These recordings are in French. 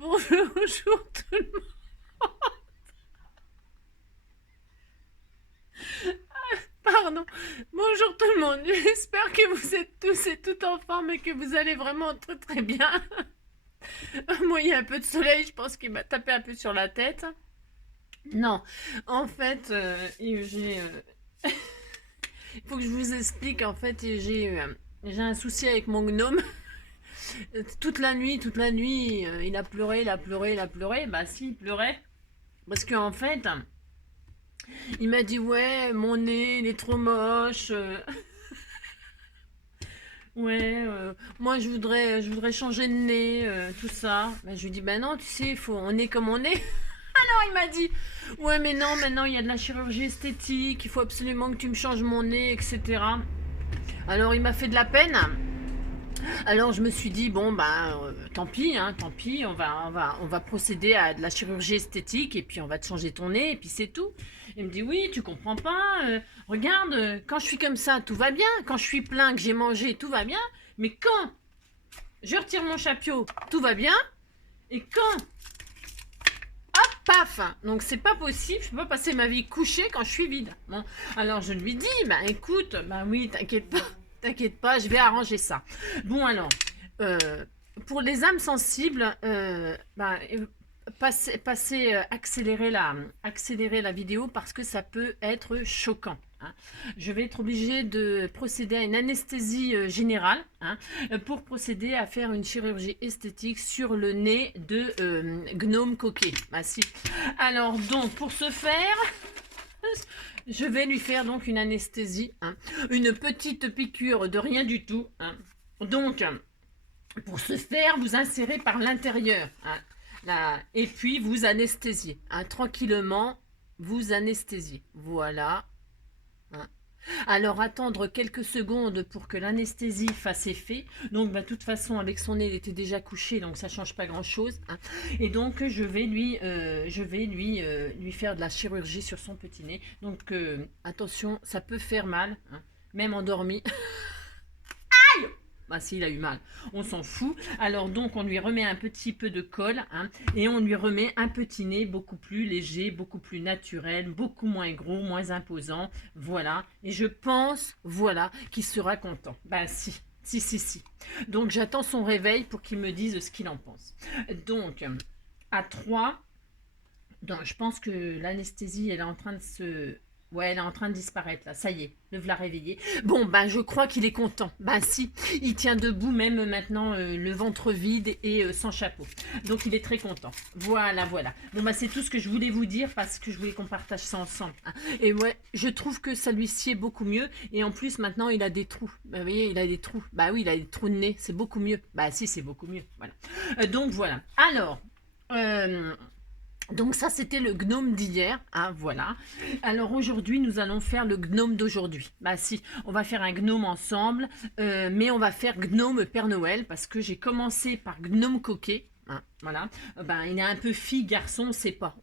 Bonjour tout le monde. Pardon. Bonjour tout le monde. J'espère que vous êtes tous et toutes en forme et que vous allez vraiment très très bien. Moi, il y a un peu de soleil, je pense qu'il m'a tapé un peu sur la tête. Non, en fait, il faut que je vous explique. En fait, j'ai un souci avec mon gnome. Toute la nuit, il a pleuré, il a pleuré, il a pleuré. Bah si, il pleurait. Parce qu'en fait, il m'a dit ouais, mon nez, il est trop moche. Ouais, moi je voudrais changer de nez, tout ça. Ben, je lui dis ben non, tu sais, on est comme on est. Alors il m'a dit ouais mais non, maintenant il y a de la chirurgie esthétique, il faut absolument que tu me changes mon nez, etc. Alors il m'a fait de la peine. Alors je me suis dit bon ben tant pis, hein, tant pis, on va procéder à de la chirurgie esthétique et puis on va te changer ton nez et puis c'est tout. Il me dit oui, tu comprends pas, regarde, quand je suis comme ça, tout va bien, quand je suis plein, que j'ai mangé, tout va bien, mais quand je retire mon chapio, tout va bien, et quand hop, paf. Donc c'est pas possible, je peux pas passer ma vie couchée quand je suis vide. Bon, alors je lui dis, bah écoute, bah oui, t'inquiète pas, je vais arranger ça. Bon alors, euh, pour les âmes sensibles, accélérer la vidéo parce que ça peut être choquant. Hein. Je vais être obligée de procéder à une anesthésie générale, hein, pour procéder à faire une chirurgie esthétique sur le nez de Gnome Coquet. Ah, si. Alors donc pour ce faire, je vais lui faire donc une anesthésie, hein, une petite piqûre de rien du tout. Hein. Donc pour ce faire, vous insérez par l'intérieur. Hein. Là, et puis vous anesthésiez. Hein, tranquillement, vous anesthésiez. Voilà. Hein. Alors attendre quelques secondes pour que l'anesthésie fasse effet. Donc de toute façon avec son nez il était déjà couché donc ça change pas grand chose. Hein. Et donc je vais lui faire de la chirurgie sur son petit nez. Donc attention ça peut faire mal, hein, même endormi. Bah s'il a eu mal, on s'en fout. Alors donc on lui remet un petit peu de colle, hein, et on lui remet un petit nez beaucoup plus léger, beaucoup plus naturel, beaucoup moins gros, moins imposant. Voilà. Et je pense, voilà, qu'il sera content. Bah si. Si. Donc j'attends son réveil pour qu'il me dise ce qu'il en pense. Donc à 3, donc, je pense que l'anesthésie elle est en train de se... Ouais, elle est en train de disparaître là, ça y est, le voilà réveillé. Bon, ben je crois qu'il est content. Ben si, il tient debout même maintenant, le ventre vide et sans chapeau. Donc il est très content. Voilà. Bon, ben c'est tout ce que je voulais vous dire parce que je voulais qu'on partage ça ensemble. Hein. Et ouais, je trouve que ça lui sied beaucoup mieux. Et en plus, maintenant, il a des trous. Ben, vous voyez, il a des trous. Bah oui, il a des trous de nez, c'est beaucoup mieux. Bah si, c'est beaucoup mieux. Voilà. Donc voilà. Alors... donc ça c'était le gnome d'hier, hein, voilà. Alors aujourd'hui nous allons faire le gnome d'aujourd'hui. Bah si, on va faire un gnome ensemble, mais on va faire gnome Père Noël parce que j'ai commencé par gnome coquet. Hein, voilà, ben, il est un peu fille, garçon, on ne sait pas.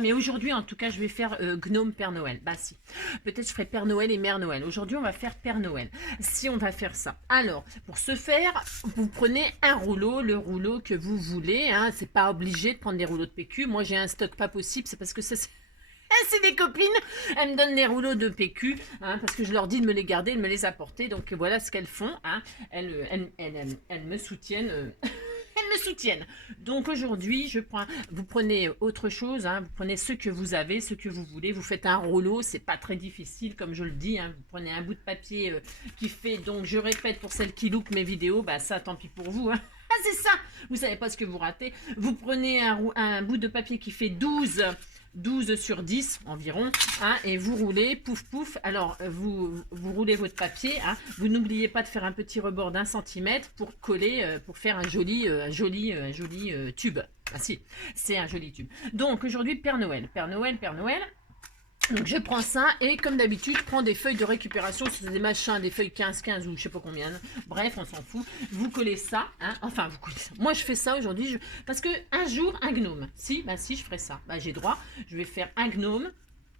Mais aujourd'hui, en tout cas, je vais faire gnome Père Noël. Bah si, peut-être je ferai Père Noël et Mère Noël. Aujourd'hui, on va faire Père Noël. Si on va faire ça. Alors, pour ce faire, vous prenez un rouleau, le rouleau que vous voulez. Hein, c'est pas obligé de prendre des rouleaux de PQ. Moi, j'ai un stock pas possible. C'est parce que ça, c'est des copines, elles me donnent les rouleaux de PQ, hein, parce que je leur dis de me les garder, de me les apporter. Donc voilà ce qu'elles font. Hein. Elles me soutiennent. Elles me soutiennent. Donc aujourd'hui, vous prenez autre chose, hein, vous prenez ce que vous avez, ce que vous voulez, vous faites un rouleau, c'est pas très difficile comme je le dis, hein, vous prenez un bout de papier qui fait, donc je répète pour celles qui loupent mes vidéos, bah ça tant pis pour vous, hein. Ah c'est ça, vous savez pas ce que vous ratez, vous prenez un bout de papier qui fait 12 sur 10 environ, hein, et vous roulez, pouf pouf, alors vous roulez votre papier, hein, vous n'oubliez pas de faire un petit rebord d'1 centimètre pour coller, pour faire un joli tube. Ah si, c'est un joli tube. Donc aujourd'hui Père Noël. Donc je prends ça et comme d'habitude je prends des feuilles de récupération, c'est des machins, des feuilles 15 ou je sais pas combien, bref on s'en fout, vous collez ça, hein, enfin vous collez ça, moi je fais ça aujourd'hui, parce que un jour un gnome, si je ferai ça, bah j'ai droit, je vais faire un gnome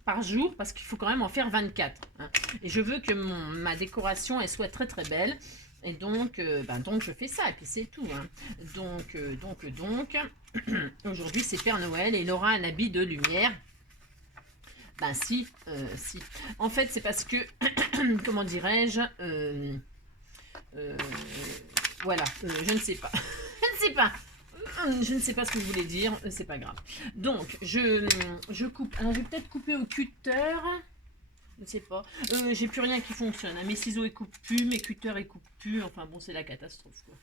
par jour parce qu'il faut quand même en faire 24, hein, et je veux que ma décoration elle soit très très belle. Et donc, donc je fais ça, et puis c'est tout. Hein. Donc, aujourd'hui c'est Père Noël et il aura un habit de lumière. Ben si, si. En fait, c'est parce que, comment dirais-je, euh, voilà, je ne sais pas. Je ne sais pas. Je ne sais pas ce que je voulais dire, c'est pas grave. Donc, je coupe. Alors, je vais peut-être couper au cutter. Je ne sais pas. J'ai plus rien qui fonctionne. Hein. Mes ciseaux, ils coupent plus. Mes cutters, ils coupent plus. Enfin, bon, c'est la catastrophe, quoi.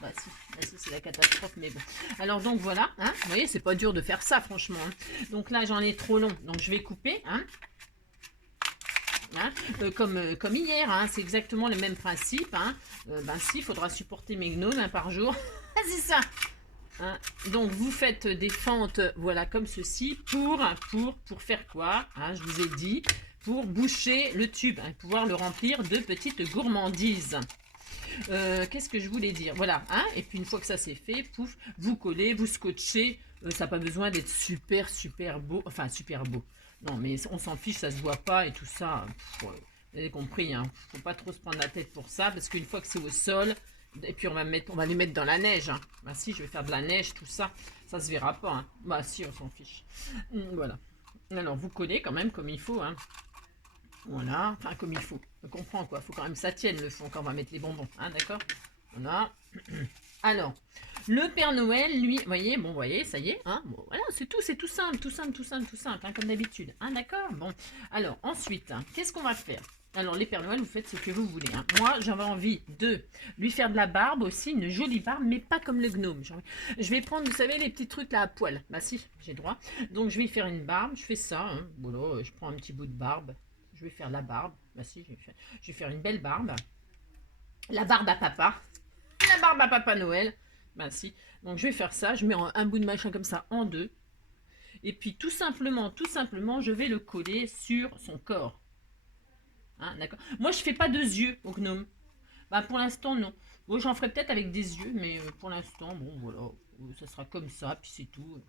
Bah si, c'est la catastrophe, mais bon. Alors, donc, voilà. Hein. Vous voyez, c'est pas dur de faire ça, franchement. Hein. Donc là, j'en ai trop long. Donc, je vais couper. Hein. Hein, comme hier, hein, c'est exactement le même principe. Hein. Ben si, il faudra supporter mes gnomes hein, par jour. C'est ça. Hein. Donc vous faites des fentes, voilà, comme ceci, pour faire quoi hein, je vous ai dit, pour boucher le tube, hein, pouvoir le remplir de petites gourmandises. Qu'est-ce que je voulais dire? Voilà, hein, et puis une fois que ça c'est fait, pouf, vous collez, vous scotchez. Ça n'a pas besoin d'être super beau, enfin super beau. Non, mais on s'en fiche, ça se voit pas et tout ça. Pff, ouais, vous avez compris, hein. Faut pas trop se prendre la tête pour ça, parce qu'une fois que c'est au sol, et puis on va les mettre dans la neige. Hein. Bah si, je vais faire de la neige, tout ça, ça se verra pas. Hein. Bah si, on s'en fiche. Voilà. Alors vous collez quand même comme il faut. Hein. Voilà, enfin comme il faut. Je comprends quoi. Faut quand même que ça tienne le fond quand on va mettre les bonbons. Hein, d'accord? Voilà. Alors, le Père Noël, lui, voyez, bon, voyez, ça y est, hein, bon, voilà, c'est tout simple, hein, comme d'habitude, hein, d'accord. Bon, alors ensuite, hein, qu'est-ce qu'on va faire? Alors, les Pères Noël, vous faites ce que vous voulez. Hein. Moi, j'avais envie de lui faire de la barbe aussi, une jolie barbe, mais pas comme le gnome. Je vais prendre, vous savez, les petits trucs là à poil. Bah si, j'ai droit. Donc, je vais faire une barbe. Je fais ça. Hein. Voilà, je prends un petit bout de barbe. Je vais faire la barbe. Bah si, je vais faire une belle barbe. La barbe à papa. La barbe à Papa Noël. Ben si. Donc je vais faire ça. Je mets un bout de machin comme ça en deux. Et puis tout simplement, je vais le coller sur son corps. Hein, d'accord. Moi, je fais pas de yeux au gnome. Bah pour l'instant, non. Bon, j'en ferai peut-être avec des yeux, mais pour l'instant, bon, voilà. Ça sera comme ça, puis c'est tout.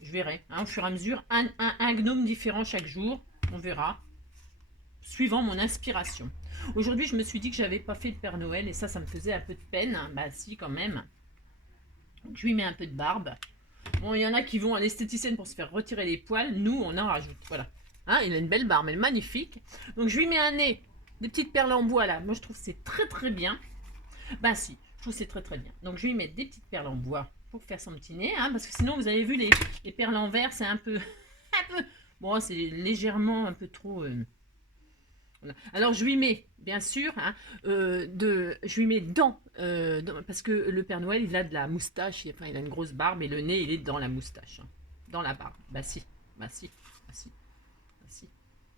Je verrai. Hein, au fur et à mesure, un gnome différent chaque jour. On verra. Suivant mon inspiration. Aujourd'hui, je me suis dit que j'avais pas fait de Père Noël et ça me faisait un peu de peine. Bah si, quand même. Donc, je lui mets un peu de barbe. Bon, il y en a qui vont à l'esthéticienne pour se faire retirer les poils. Nous, on en rajoute. Voilà. Hein, il a une belle barbe, elle est magnifique. Donc, je lui mets un nez, des petites perles en bois là. Moi, je trouve que c'est très bien. Bah si, je trouve que c'est très bien. Donc, je vais lui mettre des petites perles en bois pour faire son petit nez. Hein, parce que sinon, vous avez vu, les perles en verre, c'est un peu... Bon, c'est légèrement un peu trop... Voilà. Alors je lui mets, bien sûr, hein, je lui mets parce que le Père Noël, il a de la moustache, il a une grosse barbe et le nez, il est dans la moustache, hein, dans la barbe. Bah si, bah si, bah si, bah si.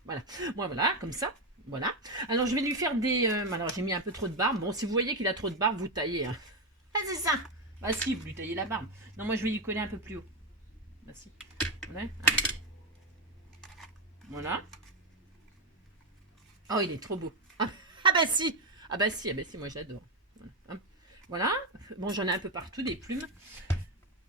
Voilà, moi voilà, comme ça, voilà. Alors je vais lui faire des... alors j'ai mis un peu trop de barbe. Bon, si vous voyez qu'il a trop de barbe, vous taillez. Hein. Ah c'est ça. Bah si, vous lui taillez la barbe. Non, moi je vais lui coller un peu plus haut. Bah si. Voilà. Voilà. Oh, il est trop beau. Ah bah si. Ah bah si, moi j'adore. Voilà. Bon, j'en ai un peu partout, des plumes.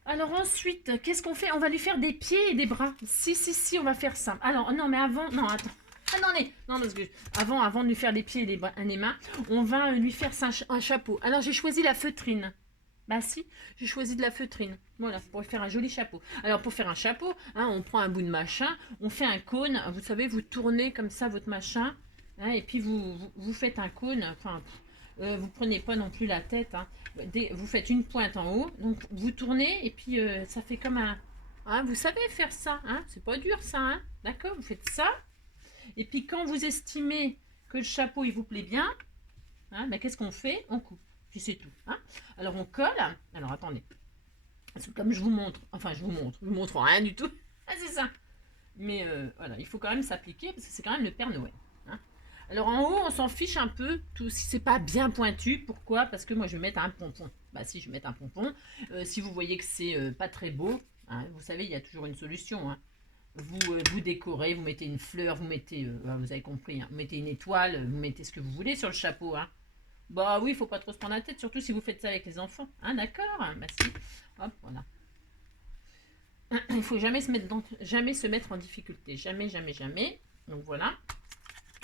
Alors ensuite, qu'est-ce qu'on fait? On va lui faire des pieds et des bras. Si, on va faire ça. Alors, non, mais avant... Non, attends. Attendez. Non, parce que avant de lui faire les pieds et les mains, on va lui faire un chapeau. Alors, j'ai choisi la feutrine. Bah si, j'ai choisi de la feutrine. Voilà, pour faire un joli chapeau. Alors, pour faire un chapeau, hein, on prend un bout de machin, on fait un cône. Vous savez, vous tournez comme ça votre machin. Hein, et puis vous faites un cône, enfin, vous prenez pas non plus la tête, hein. Vous faites une pointe en haut, donc vous tournez et puis ça fait comme un... Hein, vous savez faire ça, hein, c'est pas dur ça, hein, d'accord, vous faites ça. Et puis quand vous estimez que le chapeau il vous plaît bien, hein, ben, qu'est-ce qu'on fait? On coupe, puis c'est tout. Hein. Alors on colle, alors attendez, parce que comme je vous montre rien du tout, ah, c'est ça. Mais voilà, il faut quand même s'appliquer parce que c'est quand même le Père Noël. Hein. Alors en haut, on s'en fiche un peu, tout, si c'est pas bien pointu. Pourquoi? Parce que moi, je vais mettre un pompon. Bah si, je vais mettre un pompon. Si vous voyez que c'est pas très beau, hein, vous savez, il y a toujours une solution. Hein. Vous décorez, vous mettez une fleur, vous mettez, vous avez compris, hein, vous mettez une étoile, vous mettez ce que vous voulez sur le chapeau. Hein. Bah oui, il faut pas trop se prendre la tête, surtout si vous faites ça avec les enfants. Hein, d'accord? Bah si. Hop, voilà. Il ne faut jamais se mettre en difficulté. Jamais. Donc voilà.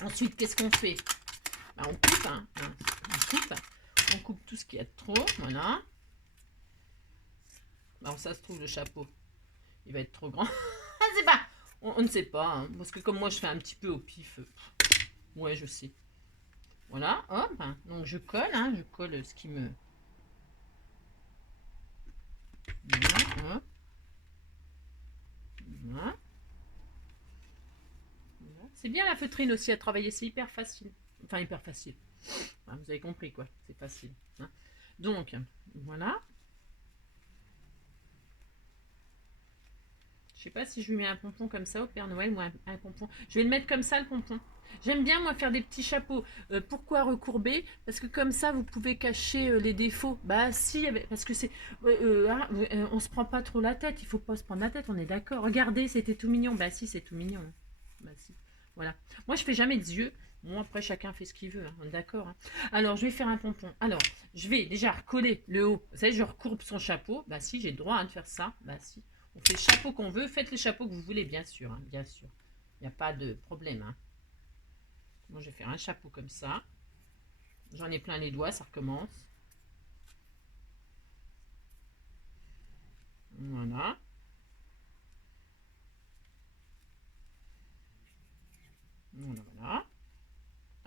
Ensuite, qu'est-ce qu'on fait? On coupe. Hein, on coupe. On coupe tout ce qu'il y a de trop, voilà. Alors ça se trouve, le chapeau, il va être trop grand. C'est pas, on ne sait pas, hein, parce que comme moi je fais un petit peu au pif. Ouais, je sais. Voilà, hop. Donc je colle, hein, je colle ce qui me... Voilà, hop. Voilà. Voilà. C'est bien la feutrine aussi à travailler, c'est hyper facile. Enfin, hyper facile. Enfin, vous avez compris quoi, c'est facile. Hein. Donc, voilà. Je sais pas si je lui mets un pompon comme ça au Père Noël ou un pompon. Je vais le mettre comme ça, le pompon. J'aime bien, moi, faire des petits chapeaux. Pourquoi recourber? Parce que comme ça, vous pouvez cacher les défauts. Bah si, parce que c'est... on se prend pas trop la tête. Il faut pas se prendre la tête, on est d'accord. Regardez, c'était tout mignon. Bah si, c'est tout mignon. Hein. Bah si, voilà. Moi, je fais jamais de yeux. Bon, après, chacun fait ce qu'il veut. Hein. On est d'accord. Hein. Alors, je vais faire un pompon. Alors, je vais déjà recoller le haut. Vous savez, je recourbe son chapeau. Bah si, j'ai le droit hein, de faire ça. Bah si. On fait le chapeau qu'on veut. Faites le chapeau que vous voulez, bien sûr. Hein, bien sûr. Il n'y a pas de problème. Hein. Moi, je vais faire un chapeau comme ça. J'en ai plein les doigts, ça recommence. Voilà. Voilà, voilà.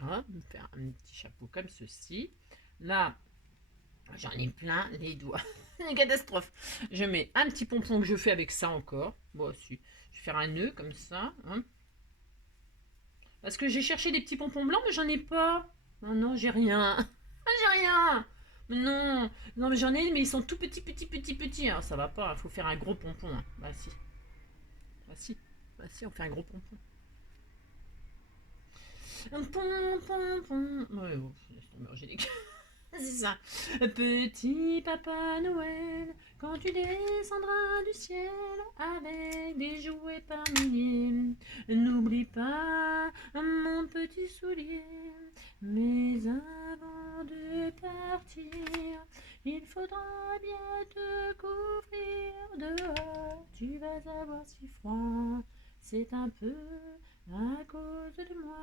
Hop, on va faire un petit chapeau comme ceci. Là, j'en ai plein les doigts. C'est une catastrophe. Je mets un petit pompon que je fais avec ça encore. Bon, si. Je vais faire un nœud comme ça. Hein. Parce que j'ai cherché des petits pompons blancs, mais j'en ai pas. Non, non, j'ai rien. J'ai rien. Non, non, mais j'en ai, mais ils sont tout petits, petits, petits, petits. Alors, ça va pas, il faut faire un gros pompon. Hein. Bah si. Bah si. Bah si, on fait un gros pompon. Un pompon. Ouais, bon, laisse tomber, j'ai des... C'est ça. Petit Papa Noël, quand tu descendras du ciel avec des jouets par milliers, n'oublie pas mon petit soulier. Mais avant de partir, il faudra bien te couvrir dehors. Tu vas avoir si froid, c'est un peu à cause de moi.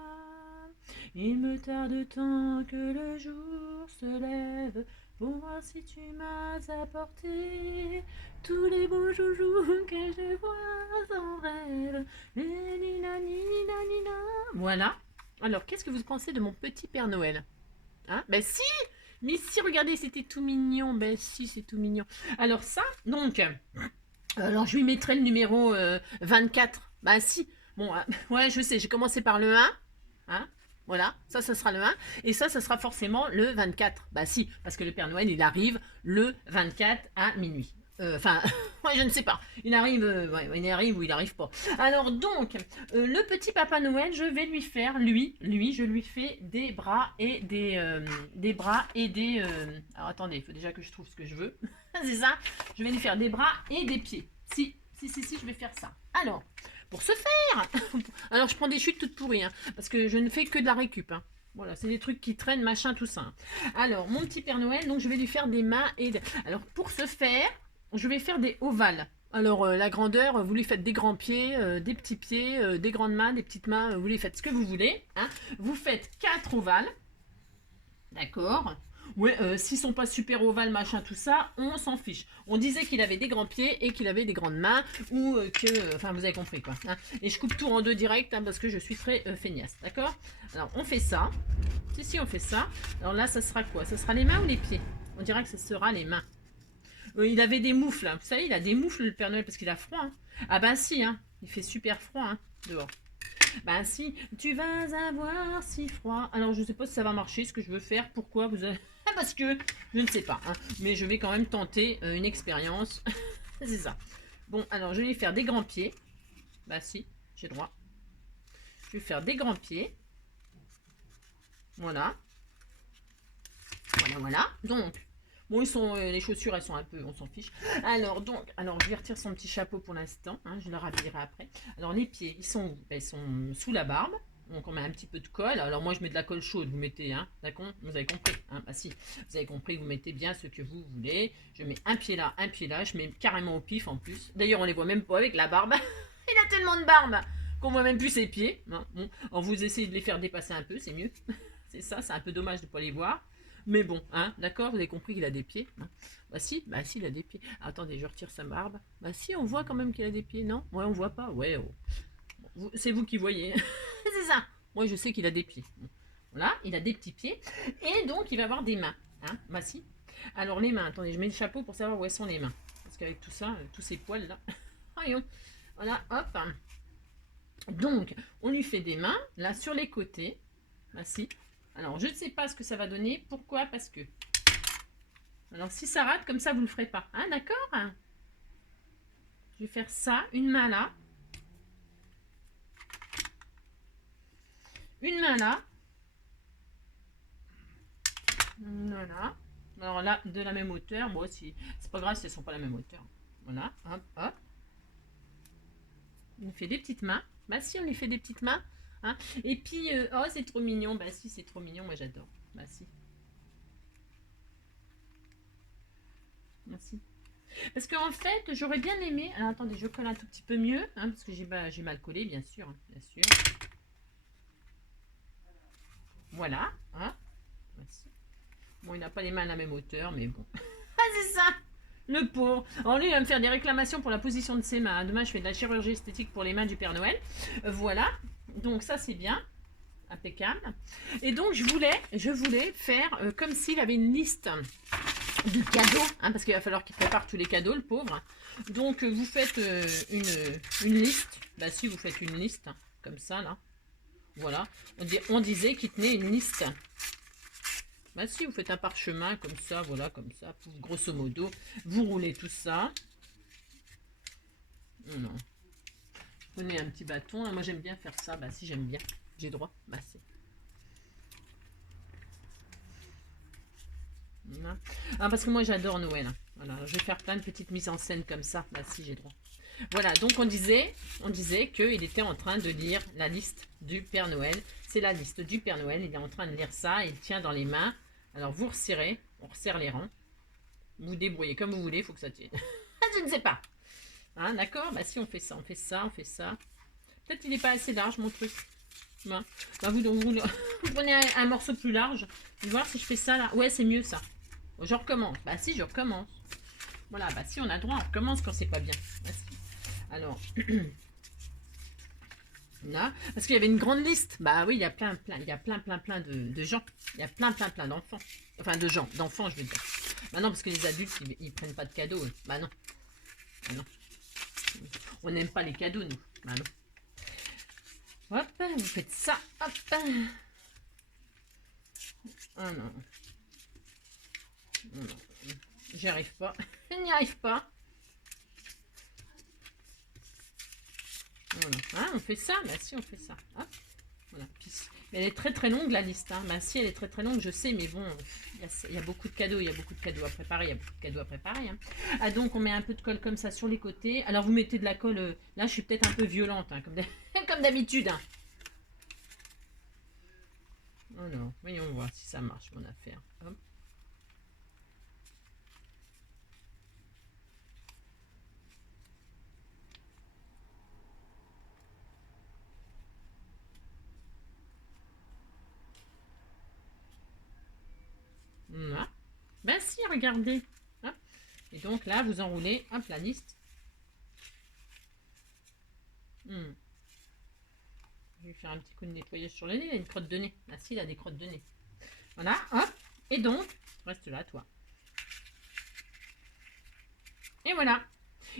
Il me tarde tant que le jour se lève pour voir si tu m'as apporté tous les beaux joujoux que je vois en rêve. Nina, nina, nina. Voilà. Alors, qu'est-ce que vous pensez de mon petit Père Noël? Hein? Ben si! Mais si, regardez, c'était tout mignon. Ben si, c'est tout mignon. Alors ça, donc... alors, je lui mettrai le numéro 24. Ben si. Bon, ouais, je sais, j'ai commencé par le 1. Hein? Voilà, ça sera le 1. Et ça sera forcément le 24. Bah si, parce que le Père Noël, il arrive le 24 à minuit. Enfin, ouais, je ne sais pas. Il arrive, il arrive ou il arrive pas. Alors donc, le petit Papa Noël, je vais lui faire, lui, je lui fais des bras et des bras et des... alors attendez, il faut déjà que je trouve ce que je veux. C'est ça. Je vais lui faire des bras et des pieds. Si, je vais faire ça. Alors, pour ce faire, alors je prends des chutes toutes pourries, hein, parce que je ne fais que de la récup. Hein. Voilà, c'est des trucs qui traînent, machin, tout ça. Alors, mon petit Père Noël, donc je vais lui faire des mains et... Alors, pour ce faire, je vais faire des ovales. Alors, la grandeur, vous lui faites des grands pieds, des petits pieds, des grandes mains, des petites mains, vous lui faites ce que vous voulez. Hein. Vous faites 4 ovales. D'accord. Ouais, s'ils sont pas super ovales, machin, tout ça, on s'en fiche. On disait qu'il avait des grands pieds et qu'il avait des grandes mains, ou que... Enfin, vous avez compris, quoi. Hein. Et je coupe tout en deux direct, hein, parce que je suis très feignasse, d'accord? Alors, on fait ça. Si, on fait ça. Alors là, ça sera quoi? Ça sera les mains ou les pieds? On dirait que ça sera les mains. Il avait des moufles, hein. Vous savez, il a des moufles, le Père Noël, parce qu'il a froid. Hein. Ah ben si, hein. Il fait super froid, hein, dehors. Ben si, tu vas avoir si froid. Alors, je ne sais pas si ça va marcher, ce que je veux faire. Pourquoi vous avez... Parce que je ne sais pas, hein, mais je vais quand même tenter une expérience. C'est ça. Bon, alors je vais faire des grands pieds. Bah si, j'ai droit. Je vais faire des grands pieds. Voilà. Voilà. Donc, bon, ils sont, les chaussures, elles sont un peu, on s'en fiche. Alors, je vais retirer son petit chapeau pour l'instant. Hein, je le rhabillerai après. Alors, les pieds, ils sont où? Ils sont sous la barbe. Donc on met un petit peu de colle. Alors moi je mets de la colle chaude, vous mettez, hein, d'accord? Vous avez compris, hein? Bah si, vous avez compris, vous mettez bien ce que vous voulez. Je mets un pied là, je mets carrément au pif en plus. D'ailleurs on les voit même pas avec la barbe. Il a tellement de barbe qu'on voit même plus ses pieds. Hein? Bon, alors vous essayez de les faire dépasser un peu, c'est mieux. C'est ça, c'est un peu dommage de ne pas les voir. Mais bon, hein, d'accord, vous avez compris qu'il a des pieds. Hein. Bah si, il a des pieds. Attendez, je retire sa barbe. Bah si, on voit quand même qu'il a des pieds, non? Ouais, on voit pas. Ouais, oh. C'est vous qui voyez. C'est ça. Moi, je sais qu'il a des pieds. Voilà, il a des petits pieds. Et donc, il va avoir des mains. Hein, bah si. Alors, les mains, attendez, je mets le chapeau pour savoir où sont les mains. Parce qu'avec tout ça, tous ces poils là. Voyons. Voilà, hop. Donc, on lui fait des mains, là, sur les côtés. Bah si. Alors, je ne sais pas ce que ça va donner. Pourquoi? Parce que... Alors, si ça rate, comme ça, vous ne le ferez pas. Hein, d'accord? Je vais faire ça, une main là. Une main là. Voilà. Alors là, de la même hauteur. Moi aussi. C'est pas grave si elles sont pas la même hauteur. Voilà. Hop, hop. On fait des petites mains. Bah si, on lui fait des petites mains. Hein. Et puis, oh, c'est trop mignon. Bah si, c'est trop mignon. Moi, j'adore. Bah si. Merci. Parce qu'en fait, j'aurais bien aimé... Alors, attendez, je colle un tout petit peu mieux. Hein, parce que j'ai mal collé, bien sûr. Bien sûr. Voilà. Hein. Bon, il n'a pas les mains à la même hauteur, mais bon. Ah, c'est ça! Le pauvre. Alors lui, il va me faire des réclamations pour la position de ses mains. Demain, je fais de la chirurgie esthétique pour les mains du Père Noël. Voilà. Donc ça, c'est bien. Impeccable. Et donc, je voulais faire comme s'il avait une liste de cadeaux. Hein, parce qu'il va falloir qu'il prépare tous les cadeaux, le pauvre. Donc, vous faites une liste. Bah si, vous faites une liste. Comme ça, là. Voilà. On disait qu'il tenait une liste. Bah si, vous faites un parchemin comme ça, voilà, comme ça, grosso modo, vous roulez tout ça. Non. Prenez un petit bâton, là, moi j'aime bien faire ça, bah si j'aime bien, j'ai droit, bah si. Voilà. Ah, parce que moi j'adore Noël, hein. Voilà, je vais faire plein de petites mises en scène comme ça, bah si j'ai droit. Voilà, donc on disait qu'il était en train de lire la liste du Père Noël. C'est la liste du Père Noël, il est en train de lire ça, il tient dans les mains. Alors vous resserrez, on resserre les rangs. Vous débrouillez comme vous voulez, il faut que ça tienne. Je ne sais pas. Hein, d'accord? Bah si on fait ça, on fait ça, on fait ça. Peut-être qu'il n'est pas assez large mon truc. Bah, vous prenez un morceau plus large. Vous allez voir si je fais ça là. Ouais, c'est mieux ça. Je recommence. Bah si, je recommence. Voilà, bah si on a droit, on recommence quand c'est pas bien. Merci. Alors, là, parce qu'il y avait une grande liste. Bah oui, il y a plein de gens. Il y a plein d'enfants. Enfin, d'enfants, je veux dire. Bah non, parce que les adultes, ils prennent pas de cadeaux. Bah non. Bah non. On n'aime pas les cadeaux, nous. Bah non. Hop, vous faites ça. Hop. Oh non. Oh non. J'y arrive pas. Je n'y arrive pas. Voilà. Ah, on fait ça. Bah si, on fait ça. Hop. Voilà. Puis, elle est très longue la liste. Hein. Bah si, elle est très longue, je sais, mais bon, il y a beaucoup de cadeaux, il y a beaucoup de cadeaux à préparer, Hein. Ah, donc on met un peu de colle comme ça sur les côtés. Alors vous mettez de la colle, là je suis peut-être un peu violente, hein, comme d'habitude. Hein. Alors, voyons voir si ça marche mon affaire. Hop. Voilà. Ben si, regardez. Hop. Et donc là, vous enroulez, hop, la liste. Je vais faire un petit coup de nettoyage sur le nez. Il a une crotte de nez. Ah si, il a des crottes de nez. Voilà, hop. Et donc, reste là, toi. Et voilà.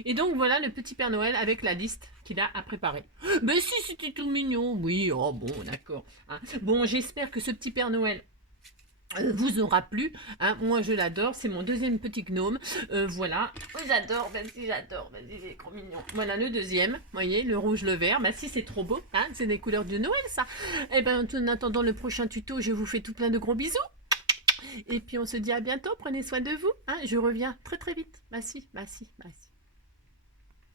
Et donc, voilà le petit Père Noël avec la liste qu'il a à préparer. Ben si, c'était tout mignon. Oui, oh bon, d'accord. Hein. Bon, j'espère que ce petit Père Noël vous aura plu, hein. Moi je l'adore, c'est mon deuxième petit gnome, voilà, j'adore, vas-y j'adore, vas-y c'est trop mignon. Voilà le deuxième, vous voyez, le rouge, le vert, bah si c'est trop beau, hein, c'est des couleurs de Noël ça. Et ben en attendant le prochain tuto, je vous fais tout plein de gros bisous, et puis on se dit à bientôt, prenez soin de vous, hein, je reviens très vite, bah si.